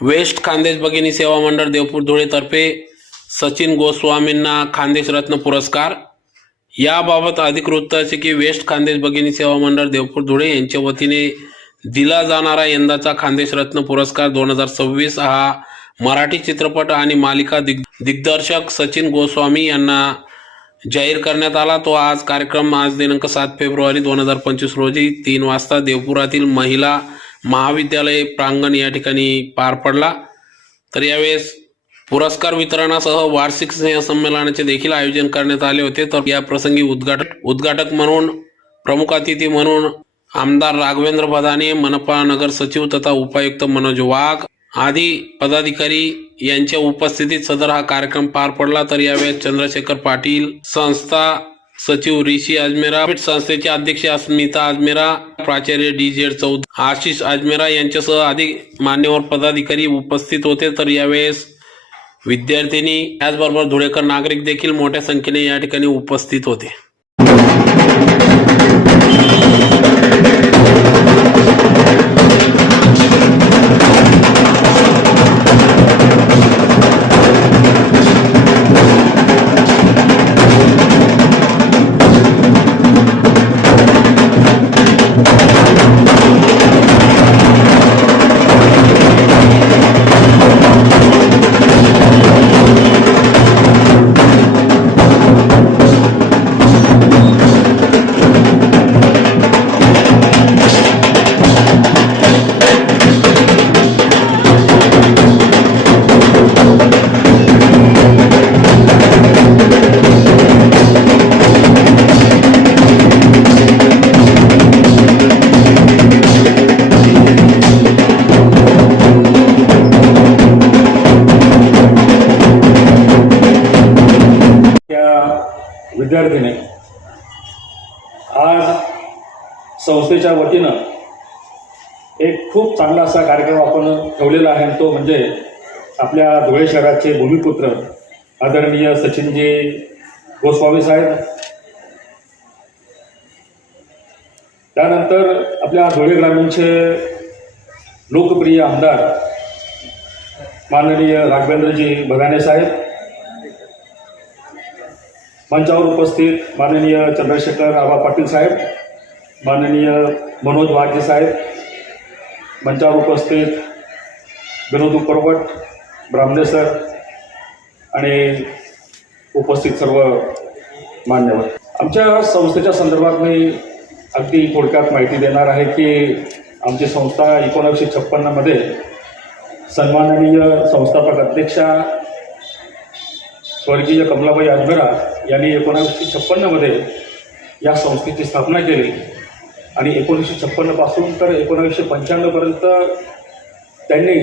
Waste Khandesh भगिनी सेवा मंडळ देवपूर धुळेतर्फे सचिन गोस्वामींना खानदेश रत्न पुरस्कार. याबाबत अधिक वृत्त असे की वेस्ट खानदेश भगिनी सेवा मंडळ देवपूर धुळे यांच्या वतीने दिला जाणारा यंदाचा खानदेश रत्न पुरस्कार दोन हजार सव्वीस हा मराठी चित्रपट आणि मालिका दिग दिग्दर्शक सचिन गोस्वामी यांना जाहीर करण्यात आला. तो आज कार्यक्रम आज दिनांक सात फेब्रुवारी दोन हजार पंचवीस रोजी तीन वाजता देवपुरातील महिला महाविद्यालय प्रांगण या ठिकाणी पार पडला. तर यावेळेस पुरस्कार वितरणासह वार्षिक स्नेहसंमेलनाचे देखील आयोजन करण्यात आले होते. तर या प्रसंगी उद्घाटक उद्घाटक म्हणून प्रमुख अतिथी म्हणून आमदार राघवेंद्र भदाने मनपा नगर सचिव तथा उपायुक्त मनोज वाघ आदी पदाधिकारी यांच्या उपस्थितीत सदर हा कार्यक्रम पार पडला. तर यावेळेस चंद्रशेखर पाटील संस्था सचिव ऋषी अजमेरा संस्थेचे अध्यक्ष अस्मिता अजमेरा प्राचार्य डी जेड चौध आशिष अजमेरा यांच्यासह अधिक मान्यवर पदाधिकारी उपस्थित होते. तर यावेळेस विद्यार्थिनी त्याचबरोबर धुळेकर नागरिक देखील मोठ्या संख्येने या ठिकाणी उपस्थित होते. वतीनं एक खूप चांगला असा कार्यक्रम आपण ठेवलेला आहे. तो म्हणजे आपल्या धुळे शहराचे भूमिपुत्र आदरणीय सचिनजी गोस्वामी साहेब. त्यानंतर आपल्या धुळे ग्रामीणचे लोकप्रिय आमदार माननीय राघवेंद्रजी भगाने साहेब. मंचावर उपस्थित माननीय चंद्रशेखर आबा पाटील साहेब. माननीय मनोज वाघे साहेब मंचावर उपस्थित विनोद उपरवट ब्राह्मणे सर आणि उपस्थित सर्व मान्यवर. आमच्या संस्थेच्या संदर्भात मी अगदी थोडक्यात माहिती देणार आहे की आमची संस्था एकोणीसशे छप्पन्नमध्ये सन्माननीय संस्थापक अध्यक्षा स्वर्गीय कमलाबाई आजमेरा यांनी एकोणीसशे छप्पन्नमध्ये या संस्थेची स्थापना केली. आणि एकोणीसशे छप्पन्नपासून तर एकोणावीसशे पंच्याण्णवपर्यंत त्यांनी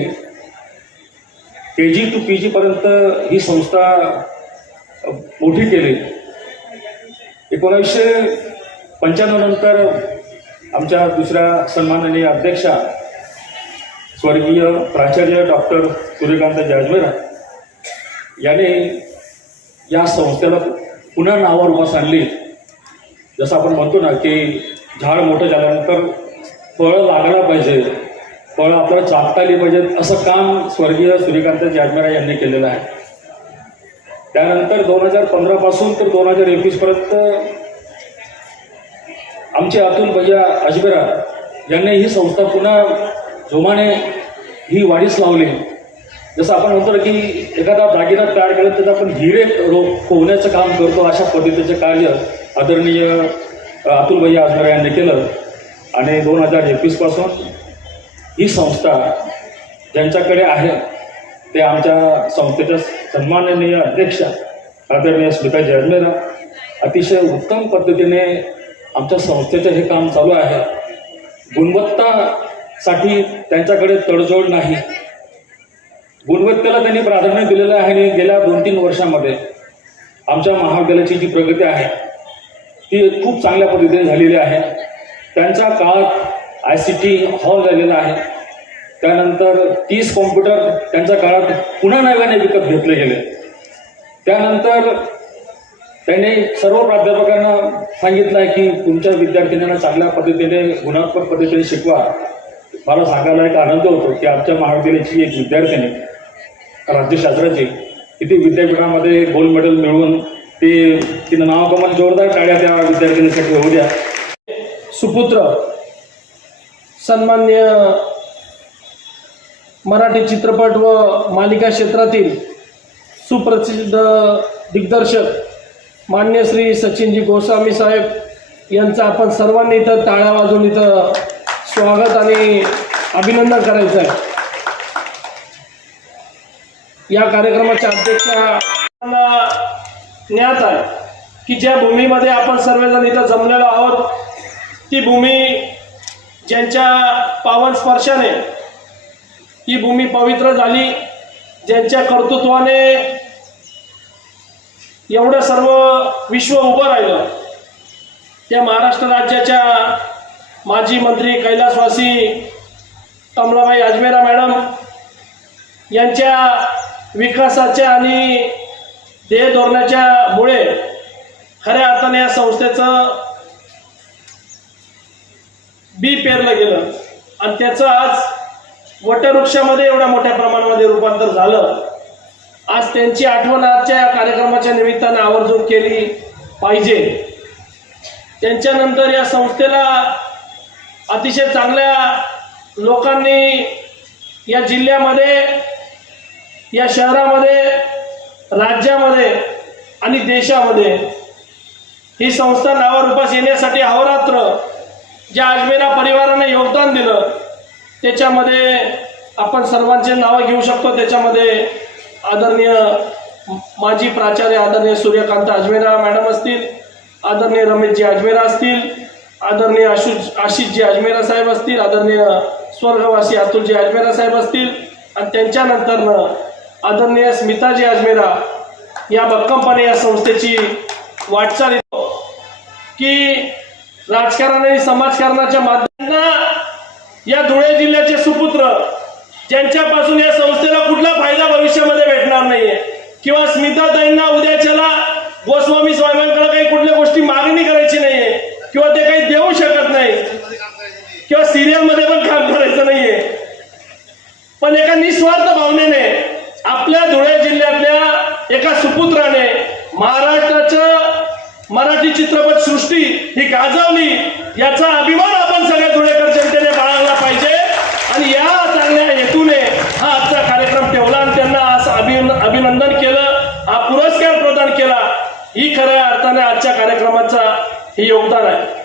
के जी टू पी जीपर्यंत ही संस्था मोठी केली. एकोणावीसशे पंच्याण्णव नंतर आमच्या दुसऱ्या सन्माननीय अध्यक्षा स्वर्गीय प्राचार्य डॉक्टर सूर्यकांत जाजमेरा यांनी या संस्थेला पुन्हा नावारुपास आणली जसं आपण म्हणतो ना की झाड मोठं झाल्यानंतर फळं लागलं पाहिजे. फळं आपल्याला चाकता आली पाहिजेत असं काम स्वर्गीय सूर्यकांत जाजमेरा यांनी केलेलं आहे. त्यानंतर दोन हजार पंधरापासून तर दोन हजार एकवीसपर्यंत आमचे अतुल भैया अजमेरा यांनी ही संस्था पुन्हा जोमाने ही वाढीस लावली. जसं आपण म्हणतो की एखादा दागिना तयार केला त्याचा आपण हिरे रो पोहण्याचं काम करतो अशा पद्धतीचं कार्य आदरणीय अतुल भैया अजमेरा यांनी केलं आणि दोन हजार एकवीसपासून ही संस्था ज्यांच्याकडे आहे ते आमच्या संस्थेच्या सन्माननीय अध्यक्षा आदरणीय स्मिता जयमेरा अतिशय उत्तम पद्धतीने आमच्या संस्थेचं हे काम चालू आहे. गुणवत्तासाठी त्यांच्याकडे तडजोड नाही. गुणवत्तेला त्यांनी प्राधान्य दिलेलं आहे आणि गेल्या दोन तीन वर्षामध्ये आमच्या महाविद्यालयाची जी प्रगती आहे ती खूप चांगल्या पद्धतीने झालेली आहे. त्यांच्या काळात आय सी टी हॉल झालेला आहे. त्यानंतर तीस कॉम्प्युटर त्यांच्या काळात पुन्हा नव्याने विकत घेतले गेले. त्यानंतर त्यांनी सर्व प्राध्यापकांना सांगितलं आहे की तुमच्या विद्यार्थिनींना चांगल्या पद्धतीने गुणात्मक पद्धतीने शिकवा. मला सांगायला एक आनंद होतो की आमच्या महाविद्यालयाची एक विद्यार्थिनी राज्यशास्त्राची किती विद्यापीठामध्ये गोल्ड मेडल मिळवून ते तिनं नाव कमाल जोरदार टाळ्या त्या विद्यार्थिनीसाठी होऊ द्या. सुपुत्र सन्मान्य मराठी चित्रपट व मालिका क्षेत्रातील सुप्रसिद्ध दिग्दर्शक मान्य श्री सचिनजी गोस्वामी साहेब यांचं आपण सर्वांनी इथं टाळ्या वाजवून इथं स्वागत आणि अभिनंदन करायचं आहे. या कार्यक्रमाच्या अध्यक्षा ज्ञात आहे की ज्या भूमीमध्ये आपण सर्वजण इथं जमलेलो आहोत ती भूमी ज्यांच्या पावन स्पर्शाने ही भूमी पवित्र झाली ज्यांच्या कर्तृत्वाने एवढं सर्व विश्व उभं राहिलं त्या महाराष्ट्र राज्याच्या माजी मंत्री कैलासवासी कमलाबाई अजमेरा मॅडम यांच्या विकासाच्या आणि ध्येय धोरणाच्या मुळे खऱ्या अर्थाने या संस्थेचं बी पेरलं गेलं. आणि त्याचं आज वटवृक्षामध्ये एवढ्या मोठ्या प्रमाणामध्ये रूपांतर झालं. आज त्यांची आठवण आजच्या या कार्यक्रमाच्या निमित्ताने आवर्जून केली पाहिजे. त्यांच्यानंतर या संस्थेला अतिशय चांगल्या लोकांनी या जिल्ह्यामध्ये या शहरामध्ये राज्यामध्ये आणि देशामध्ये ही संस्था नावारूपास येण्यासाठी अहोरात्र ज्या अजमेरा परिवाराने योगदान दिलं त्याच्यामध्ये आपण सर्वांचे नावं घेऊ शकतो. त्याच्यामध्ये आदरणीय माजी प्राचार्य आदरणीय सूर्यकांत अजमेरा मॅडम असतील आदरणीय रमेशजी अजमेरा असतील आदरणीय आशुष आशिषजी अजमेरा साहेब असतील आदरणीय स्वर्गवासी अतुलजी अजमेरा साहेब असतील आणि त्यांच्यानंतरनं आदरणीय स्मिताजी अजमेरा या भक्कमपणे या संस्थेची वाटचाल येतो की राजकारण आणि समाजकारणाच्या माध्यमांना या धुळे जिल्ह्याचे सुपुत्र ज्यांच्यापासून या संस्थेला कुठला फायदा भविष्यामध्ये भेटणार नाहीये किंवा स्मिताताईंना उद्याच्याला गोस्वामी स्वामींकडे काही कुठल्या गोष्टी मागणी करायची नाहीये किंवा ते काही देऊ शकत नाही किंवा सिरियलमध्ये पण काम करायचं नाहीये. पण एका निस्वार्थ भावनेने आपल्या धुळे जिल्ह्यातल्या एका सुपुत्राने महाराष्ट्राचं मराठी चित्रपट सृष्टी ही गाजवली याचा अभिमान आपण सगळ्या धुळेकर जनतेने बाळगला पाहिजे. आणि या चांगल्या हेतूने हा आजचा कार्यक्रम ठेवला आणि त्यांना आज अभिन अभिनंदन केलं हा पुरस्कार प्रदान केला. ही खऱ्या अर्थाने आजच्या कार्यक्रमाचा हे योगदान आहे.